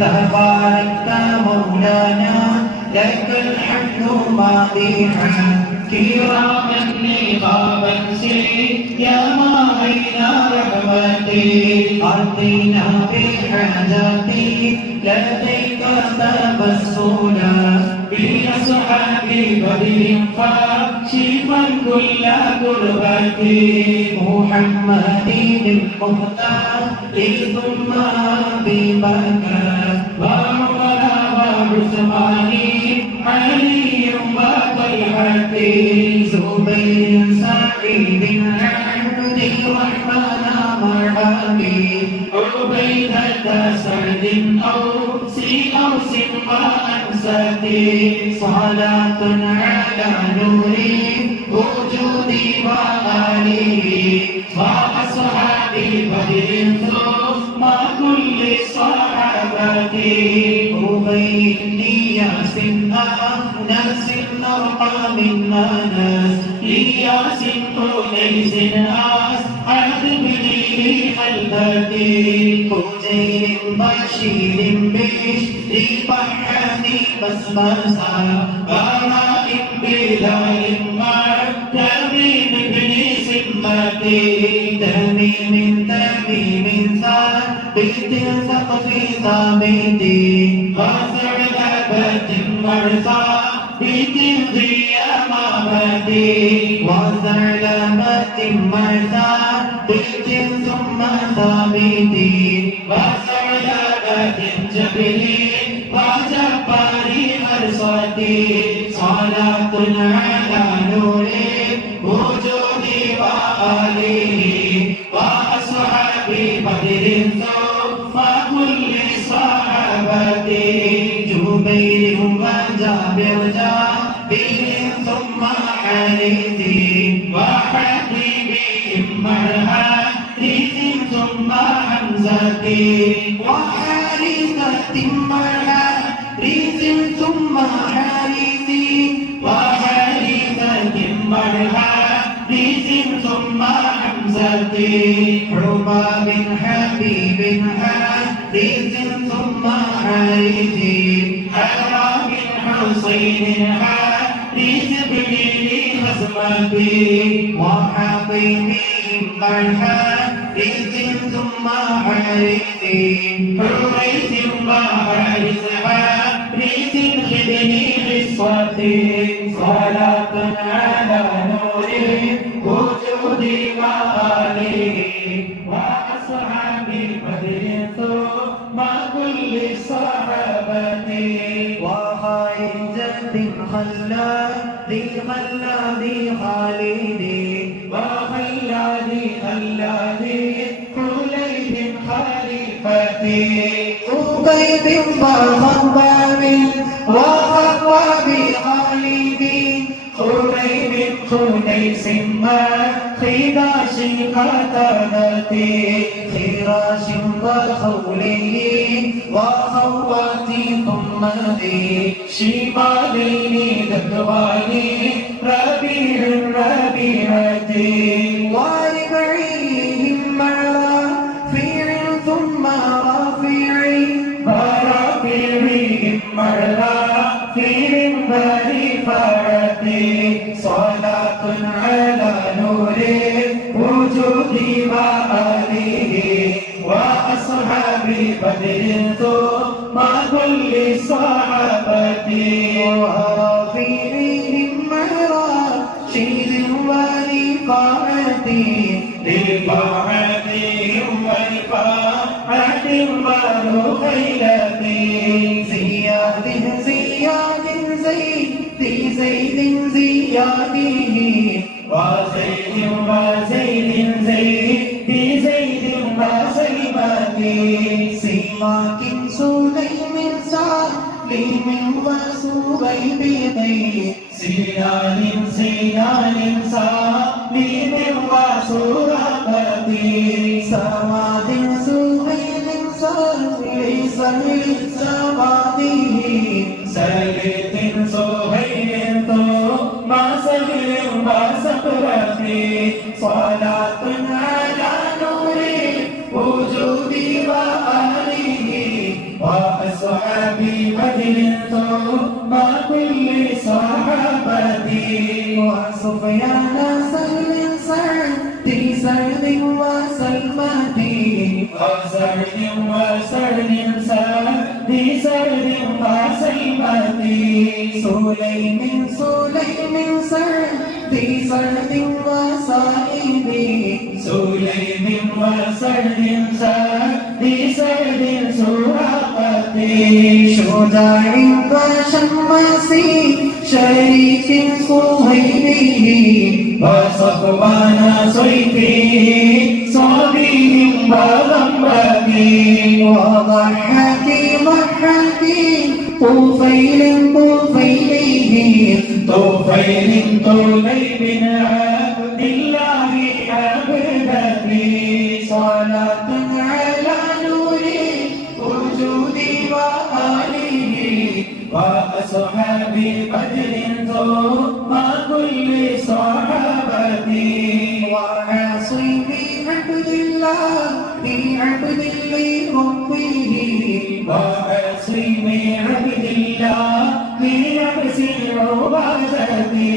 تباركت مولانا لك الحمد مادحا كراما نقابا يا معين رحمتي أرضنا بحاجتي لديك تبسلا بأصحاب بدر فاكشفا كل كربتي محمد المختار ثم أبي بكر وعمر وعثمان علي وطلحة زبير سعيد عبد الرحمن مرحبي عبيدة سعد أوس وأنستي صلاة على نور وجودي وآله وأصحاب بدر ثم كل صحابتي أبيني يا ناس أرقى من ناس إياس أنيس أسعد بني حلبتي حجين بشير بشر بحاني بسمسا براء بلال تميم بن سمتي تميم ثابت سقف ثابتي وثعلبة مرثابت ذي أمامتي وثعلبة مرثابت ثم ثابتي وثعلبة جبريل وجبار أرصدي صلاة على نور وجودي وآله وأصحاب بدر ثم كل صحابتي جبير وجابر ثم حارثي وحبيبهم مرحبا ثم حمزتي وحارثة مرحبا ثم حارثي وحارثة مرحبا ثم حمزتي حباب حبيب حارث ثم حارثي حرام حسين حارث بن حزمتي وحبيبهم حارث ثم حارثي حريث وحارث خدني حصتي صلاة على نور وجودي وآله وأصحاب بدر ثم كل صحابتي وخارجة خلادي خالدي وخلادي حليب خليفتي أبيد وخباب وخباب خالدي خريب خنيس خداش قتادتي خراش وخولي وخواتي ثم ذي شمالين ذكواني ربيع ربيعتي وربعيهم مرافيع ثم رافعي ورافعهم مرافيع ورفعتي صلاة على نور وجودي وآله وأصحاب بدر ثم كل صحابتي ورافعهم مراشد ورفعتي رفعتهم ورفعة ورخيلتي زياد زيد زياده وزيد وسيمتي سيماك سليم سالم وسبيبتي سنان سالم وسرقتي سواد سهيل سهيل سواده سليت سهيل ثم سهيل وسقرتي صلاة على نور وجودي وآله وأصحاب بدر ثم كل صحابتي وسفيان سهل سعد سعد وسلمتي وسعد وسعد سعد سعد وسلمتي سليم سليم سعد سعد وسائبي سليم وسعد سعد سعد سراقتي شجاع وشماسي شريك صهيبه وصفوان صيفي صبي وغمرتي وضحك ضحك طفيل طفيله طفيل طليب عبد الله عبدتي صلاة على نور وجودي وآله وأصحاب بدر ثم كل صحابتي وعاصم عبد الله في عبد لربه وعاصم عبد الله في نفس عبادتي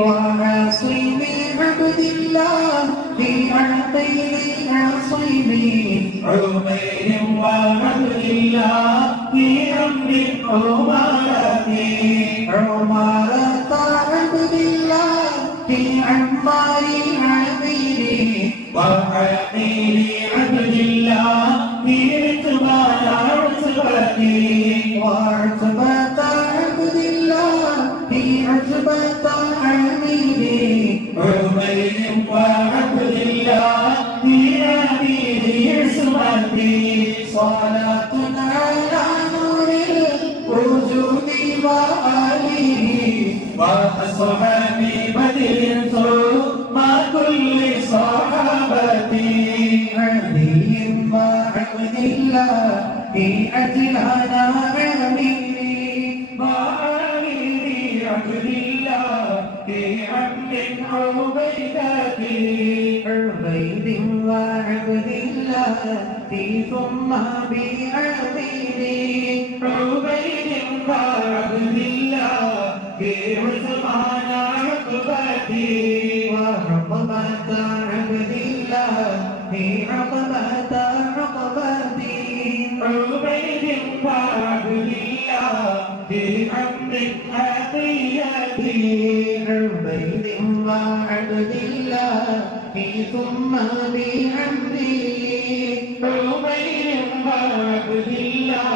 وعاصم عبد الله في عقيل عصيبي عمير وعبد الله في أمر عمارتي عمارة عبد الله في عمار عبيدي وعقيل عبد الله في رتبان عتبتي وعتبة عبد الله في عتبة عميدي عمير وعبد الله في عبيد عصمتي صلاة على نور الوجود وآله وأصحاب بدر ثم كل صحابتي علي وعبد الله في أجلانا عميري وعلي عبد الله في عبد عبيدتي عبيد وعبد الله في ثم بعميري عبيد وعبد الله في عثمان عقبتي وعقبة عبد الله في عقبة عقبتي عبيد وعبد الله في عبد عطيتي عبيد وعبد الله في ثم بعمري عبيد وعبد الله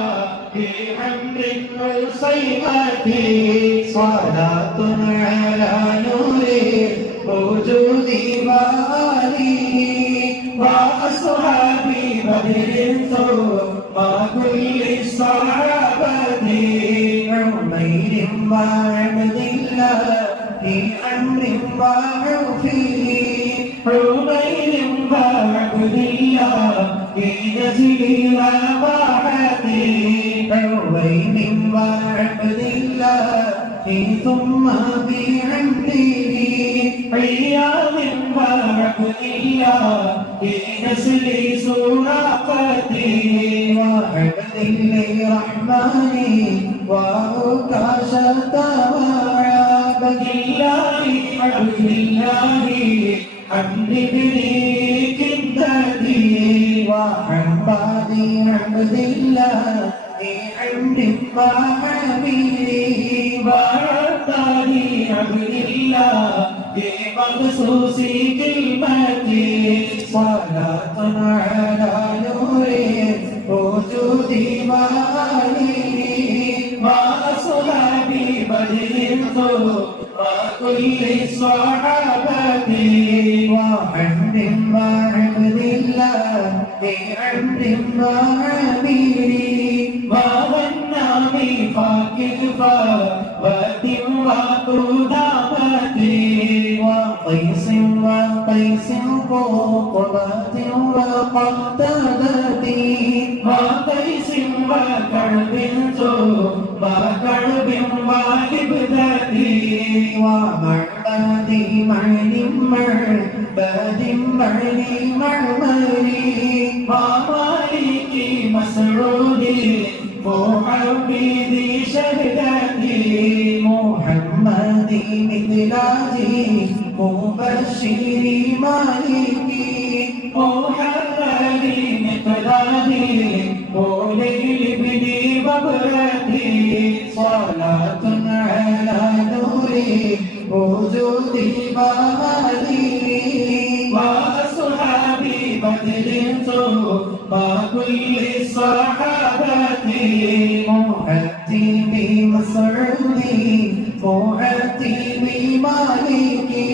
في عمر وصيمتي صلاة على نور وجود وآله وأصحاب بدر ثم كل صحابتي عمير وعبد الله في أمر وعرفه عمير وعبد الله في نزل وراحتي عوين وعبد الله ثم بعمره عياض وعبد الله في نسل سراقتي وعبد الرحمن وعكاشة وعبد الله عبد الله حمد بن كندتي وعباد عبد الله عمر وحبيبي وعباد عبد الله بمخصوص كلمتي صلاة على نور وجود وآله وأصحاب بدر وكل صحابتي وحمد وعبد الله بعمر وعبيري وغنى بفاكر فوات وقدامتي وقيس وقيس قربات وقتادتي وقيس وكعب وكعب وكبدتي ومعبد معبد معمري ومالك مسعود محمدي شهدتي محمدي مثلاجي مبشري مالكي محمدي مثلاجي قولي لابني ببرتي صلاة على نوري وجودي بهادي وأصحابي بدر ما كل الصحابة مؤتي بمسعودي مؤتي بمالكي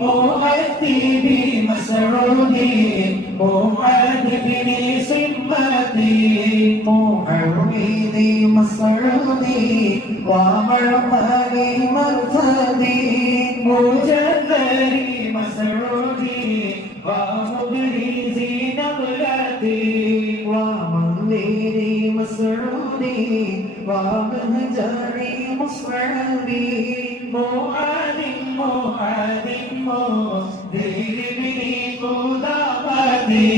مؤتي بمسعودي مؤتي بسمتي معوذي مسعودي ومرحلي مرتدي مجدري مسعودي ومبرزي نبلتي ومنذري مسعودي ومهجري مصعبي معاذ مهدربني قدامتي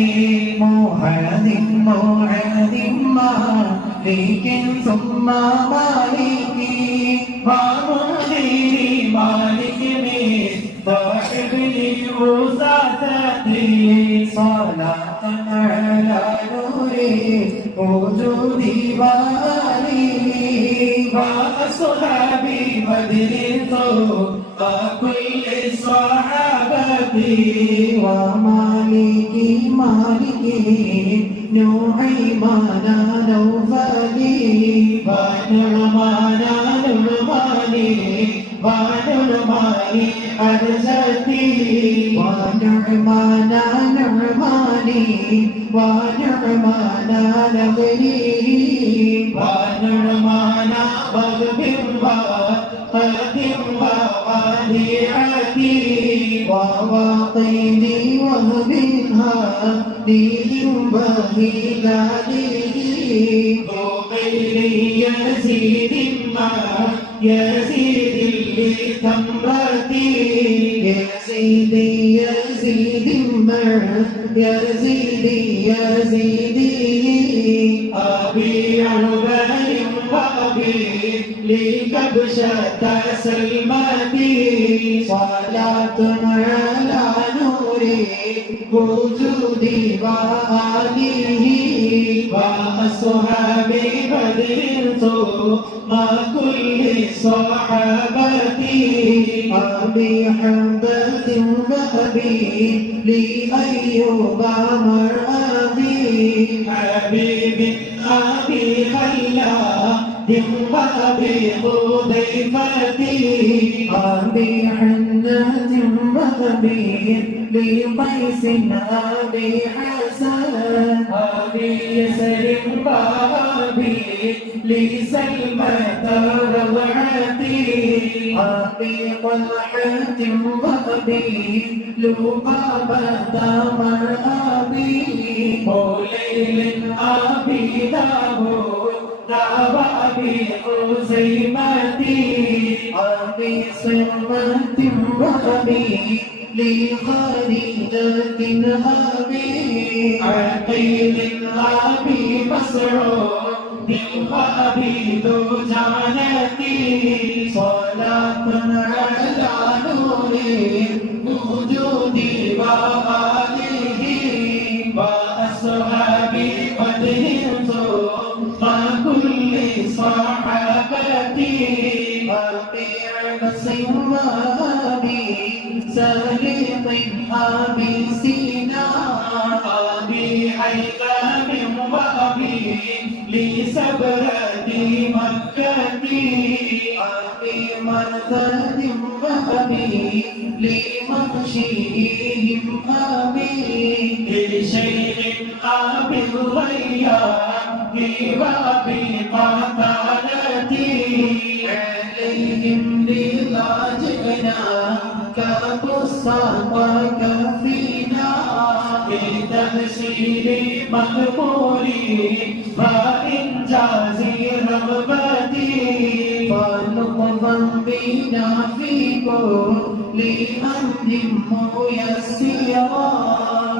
معاذ مالك ثم مالكي ومهدري مالك صاحب لي وسعتي صلاة على نوري وجودي وآلي وأصحابي بدر كل الصحابة ومالكي نعيمان نوفلي ونعمان نعماني أرزتي ونعمان نغني ونعمان بغبر ووديعتي وواقيني وهبها لينبغي لديه غير يزيد ما يزيد لتمرتي يزيد أبي عباد وأبي لكبشة سلمتي صلاة على نوري وجودي وآله وأصحابي بدر ما كل صحابتي أبي حمدة وأبي لأيوب مرأبي حبيب أبي خلا وأبي حذيفتي أبي حنة وأبي لقيس أبي حسن أبي يسر وأبي لسلمة روعتي أبي طلحة وأبي لبابة مرأبي هليل أبي داود وأبي خزيمتي أبي صرمة وأبي لخارجة أبي عقيل أبي مسعود وأبي دجانتي صلاة على نور وجودي وآله وأصحابي بدر كل صحابتي أبي عبس وأبي سليط أبي سينا أبي حيثم وأبي لسبرة مكتي أبي مرثد وأبي لمغشيهم أبي لشيخ أبي الغياب وأبي قتالتي عليهم لذا جئنا كبساطك فينا لتحصيل مقبولي وإنجاز رغبتي فلطفا بنا في كل أمر ميسرا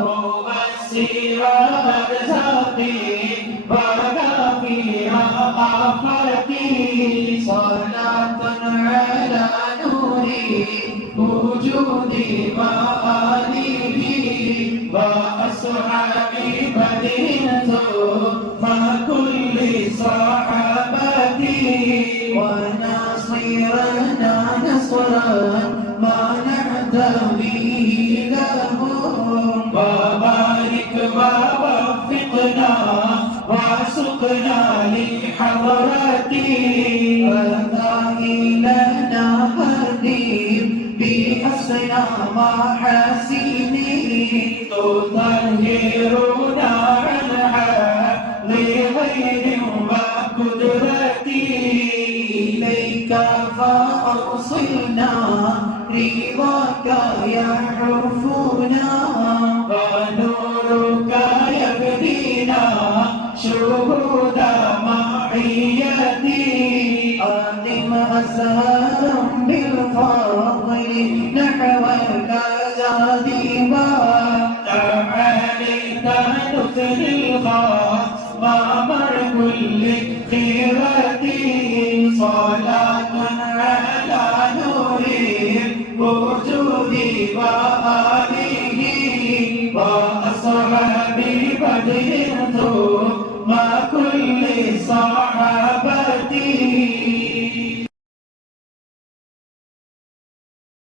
مبشرا أرزاقي وكافيا وآفاتي صلاة على نور وجودي وآله وأصحابي بدين ثم كل صحابتي وناصرنا نصرا ما نعتمي له وبارك ووفقنا وسقنا لحضرتي رذائلنا هديم بحسنا محاسنه تطهرنا عنها لغير وقدرتي إليك فأوصلنا رضاك يحفنا ونورك يبدينا شهود معيتي أقم أزهارا بالفضل نحوك جاذبا تعاليك نثني الخصم مر كل خيرتي صلاة على نور الوجود وآله وأصحابي بدر